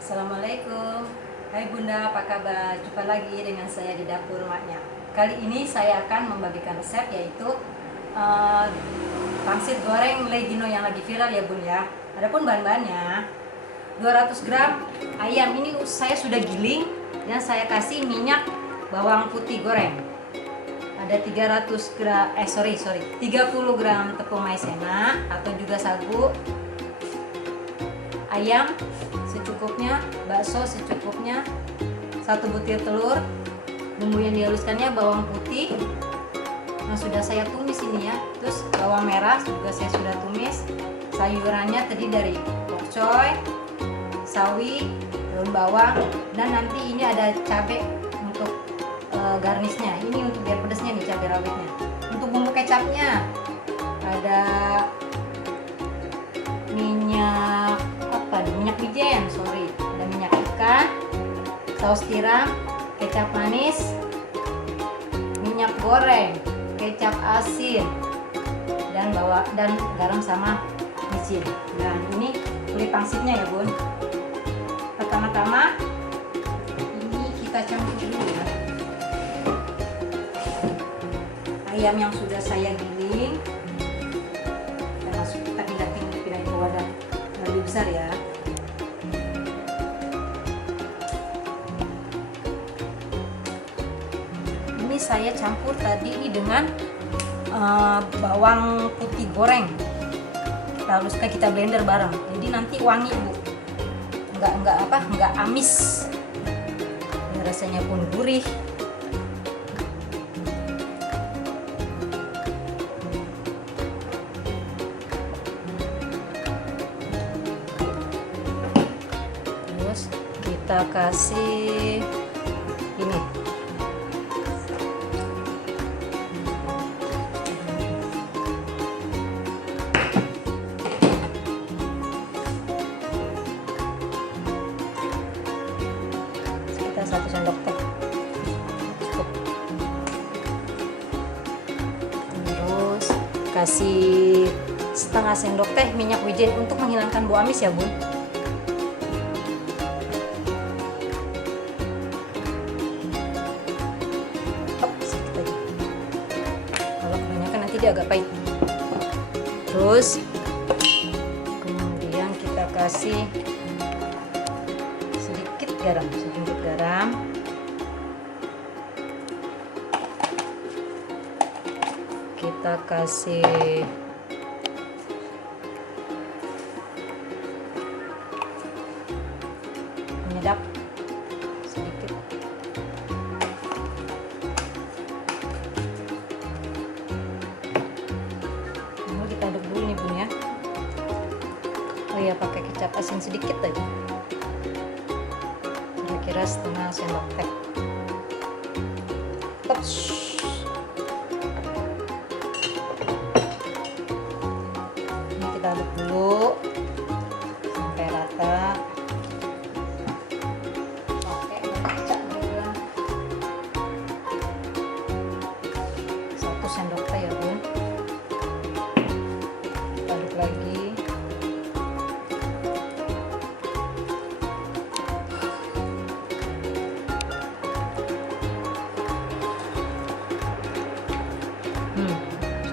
Assalamualaikum. Hai Bunda, apa kabar? Jumpa lagi dengan saya di dapur maknya. Kali ini saya akan membagikan resep, yaitu pangsit goreng legino yang lagi viral ya Bun ya. Adapun bahan-bahannya 200 gram ayam, ini saya sudah giling dan saya kasih minyak bawang putih goreng. Ada 30 gram tepung maizena atau juga sagu, ayam secukupnya, bakso secukupnya, 1 butir telur, bumbu yang dihaluskannya bawang putih yang sudah saya tumis ini ya, terus bawang merah juga saya sudah tumis, sayurannya tadi dari pokcoy, sawi, daun bawang, dan nanti ini ada cabai untuk garnisnya, ini untuk biar pedasnya nih cabai rawitnya. Untuk bumbu kecapnya ada minyak wijen, ada minyak ikan, saus tiram, kecap manis, minyak goreng, kecap asin, dan garam sama micin. Nah, ini kulit pangsitnya ya Bun. Pertama-tama ini kita campur dulu ya. Ayam yang sudah saya giling kita pindahin ke wadah lebih besar ya. Ini saya campur tadi ini dengan bawang putih goreng. Kita blender bareng. Jadi nanti wangi Bu. Enggak amis. Dan rasanya pun gurih. Terus kita kasih ini sekitar 1 sendok teh cukup. Terus kasih setengah sendok teh minyak wijen untuk menghilangkan bau amis ya Bun. Dia agak pahit. Terus kemudian kita kasih sedikit garam, sejumput garam. Kita kasih penyedap sedikit. Aduk dulu nih Bun ya. Oh ya, pakai kecap asin sedikit aja, kira-kira setengah sendok teh. Ini kita aduk dulu sampai rata. Pakai kecap juga 1 sendok teh ya Bun. Lagi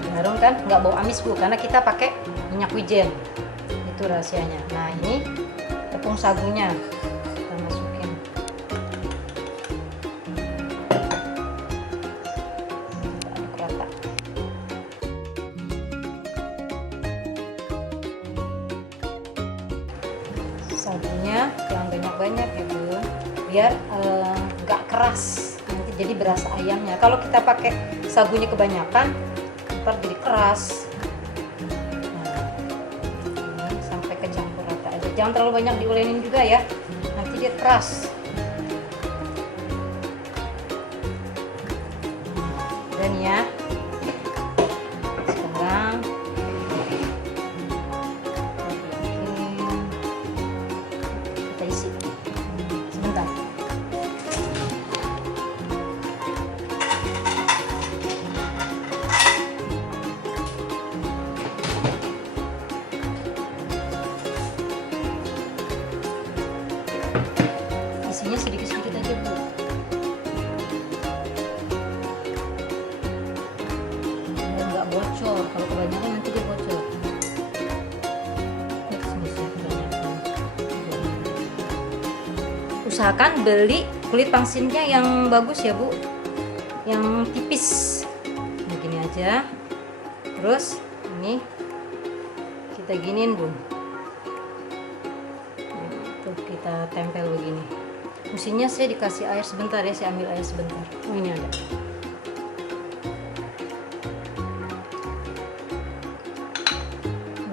sudah harum kan, nggak bau amis Bu, karena kita pakai minyak wijen, itu rahasianya. Nah, ini tepung sagunya kita masukin. Kita aduk rata. Sagunya jangan banyak-banyak ya Bun, biar nggak keras nanti jadi berasa ayamnya. Kalau kita pakai sagunya kebanyakan ntar jadi keras. Nah, sampai kecampur rata aja, jangan terlalu banyak diolenin juga ya, nanti dia keras. Dan ya sekarang isi sebentar. isinya sedikit-sedikit aja Bu, biar nggak bocor. Kalau kebanyakan nanti dia bocor. Usahakan beli kulit pangsinnya yang bagus ya Bu, yang tipis. Begini aja. Terus ini kita giniin Bu, tuh kita tempel begini. Mesinnya saya dikasih air sebentar ya, saya ambil air sebentar. Oh ini ada.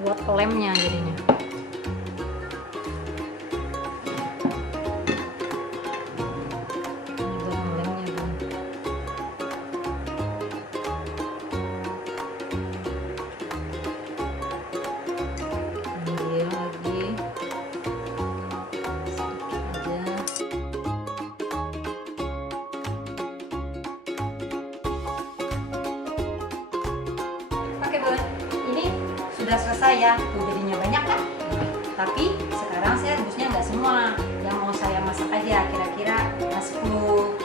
Buat lemnya jadinya. Oke Bun, ini sudah selesai ya. Tuh jadinya banyak kan? Tapi sekarang saya rebusnya nggak semua. Yang mau saya masak aja kira-kira 10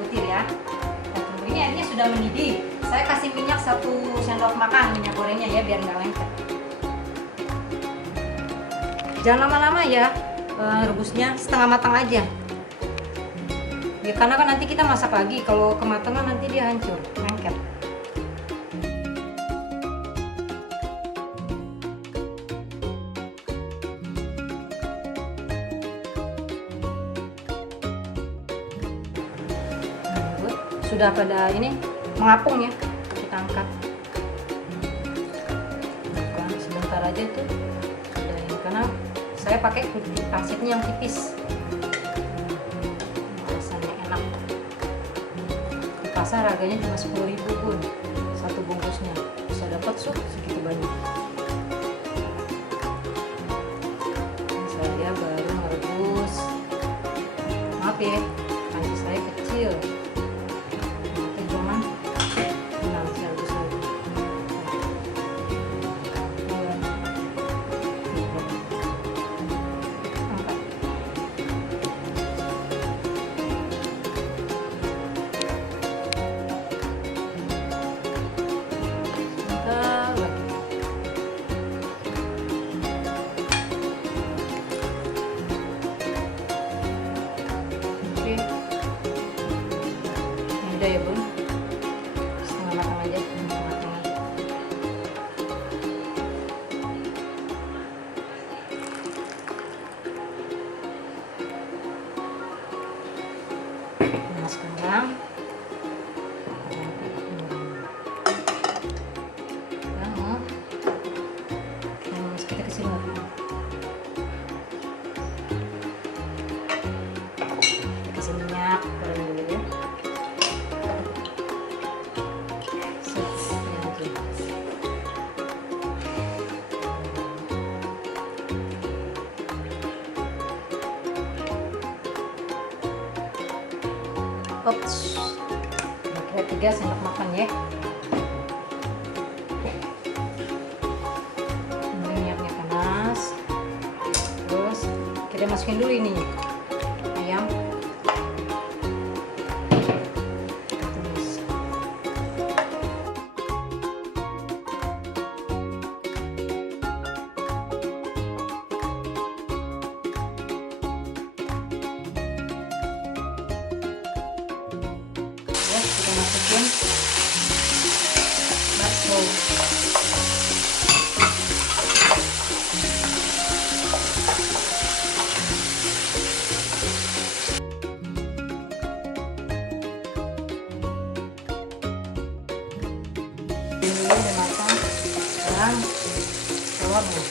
butir ya. Nah, tunggu, ini airnya sudah mendidih. Saya kasih minyak 1 sendok makan, minyak gorengnya ya, biar nggak lengket. Jangan lama-lama ya, rebusnya setengah matang aja. Ya, karena kan nanti kita masak lagi, kalau kematangan nanti dia hancur, lengket. Sudah pada ini mengapung ya, kita angkat. Bukan sebentar aja tuh udah ini, karena saya pakai kulit pangsitnya yang tipis. Rasanya enak. Di pasar harganya cuma 10.000 Bun, satu bungkusnya. Bisa dapat segitu banyak. Saya baru merebus. Maaf ya, panci saya kecil. Udah ya Bun, setengah matang aja, setengah matang aja. Nah sekarang kita kasih lagi. Kasih minyak goreng dulu ya. Ops, kira-kira 3 sendok makan ya. Ini minyaknya panas. Terus kita masukin dulu ini ayam. Tumis. Kita masukin bakso. Ini udah matang. Sekarang telurnya.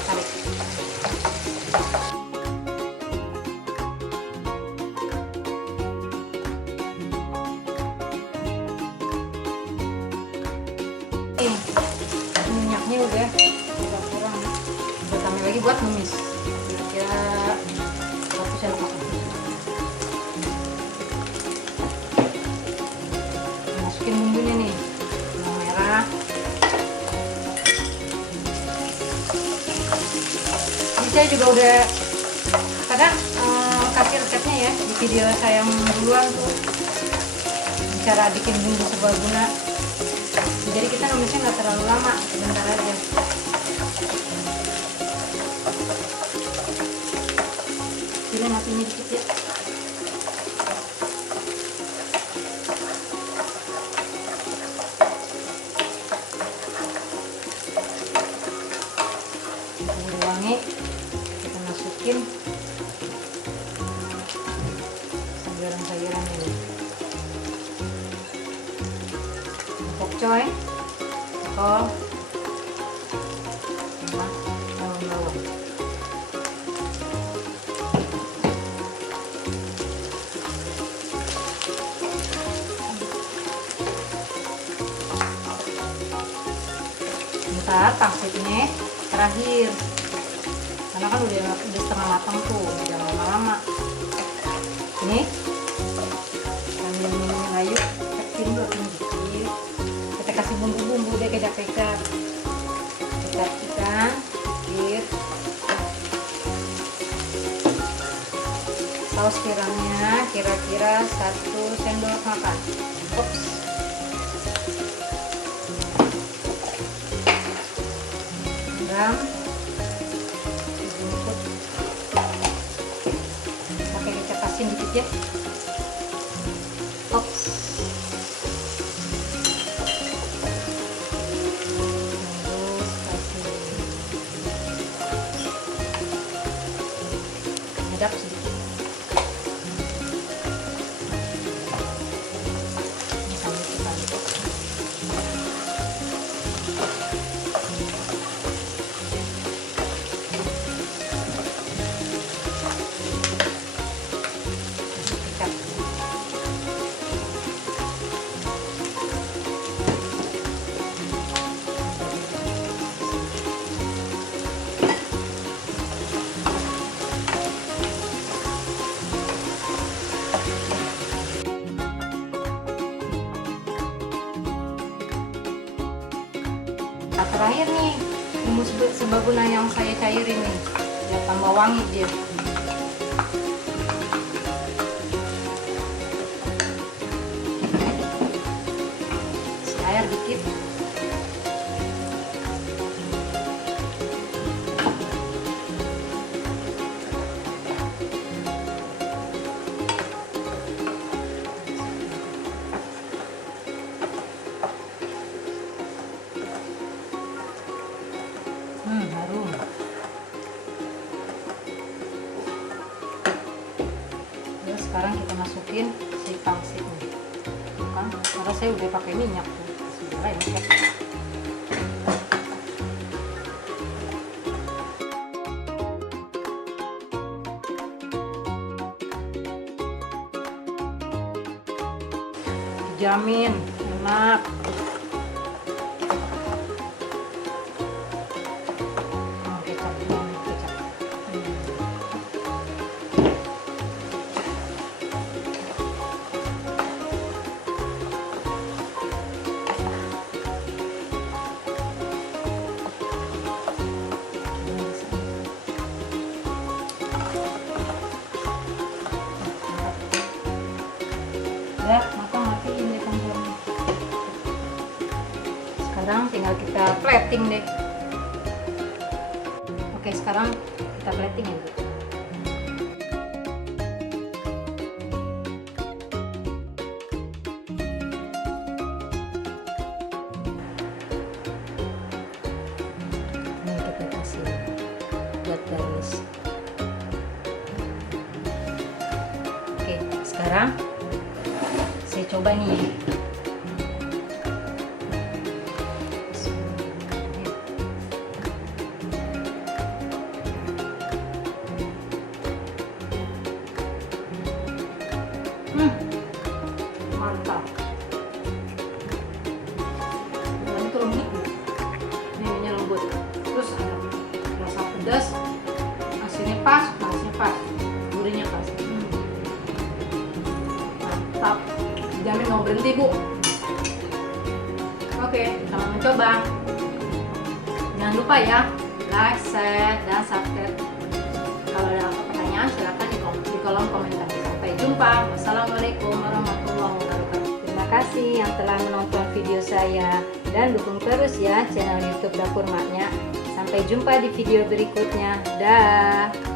Tarik. Minyaknya udah kurang. Kita tambah lagi buat numis. Kira-kira 1 juga udah kadang kasih resepnya ya di video saya yang duluan tuh, cara bikin bumbu serbaguna. Jadi kita numisnya nggak terlalu lama, sebentar aja. Kecilin apinya dikit ya. Udah wangi, kita masukin sayuran-sayuran ini. Pokcoy, kol, sama daun bawang. Ntar pangsitnya terakhir, karena kan udah setengah matang tuh, jangan lama-lama. Ini sambil minum ayu, kecil dulu dikit. Kita kasih bumbu-bumbu deh, kedak-kedak. Kita ikan dikit. Saus tiramnya kira-kira 1 sendok makan. Ups. Garam. Pakai kecap asin dikit ya. Ops. Terus kasih penyedap sedikit. Ini sambil kita aduk. Nah, terakhir nih bumbu serbaguna yang saya cairin nih, biar tambah wangi dia. Kasih air dikit. Harum. Terus sekarang kita masukin si pangsitnya. Kan, karena saya udah pakai minyak tuh. Sudah ini ya. Dijamin enak. Ya, matiin deh kompornya. Sekarang tinggal kita plating deh. Oke, sekarang kita plating ya, Bu. Ini kita kasih buat garis. Oke, sekarang saya coba nih. Mantap. Ini tuh lembut. Ini lembut. Terus ada rasa pedas, asinnya pas, manisnya pas, gurihnya pas. Mantap. Jamin mau berhenti, Bu. Oke, selamat mencoba. Jangan lupa ya, like, share, dan subscribe Kalau ada pertanyaan silahkan di kolom komentar. Sampai jumpa. Wassalamualaikum warahmatullahi wabarakatuh. Terima kasih yang telah menonton video saya dan dukung terus ya channel YouTube Dapur Maknya. Sampai jumpa di video berikutnya. Dah.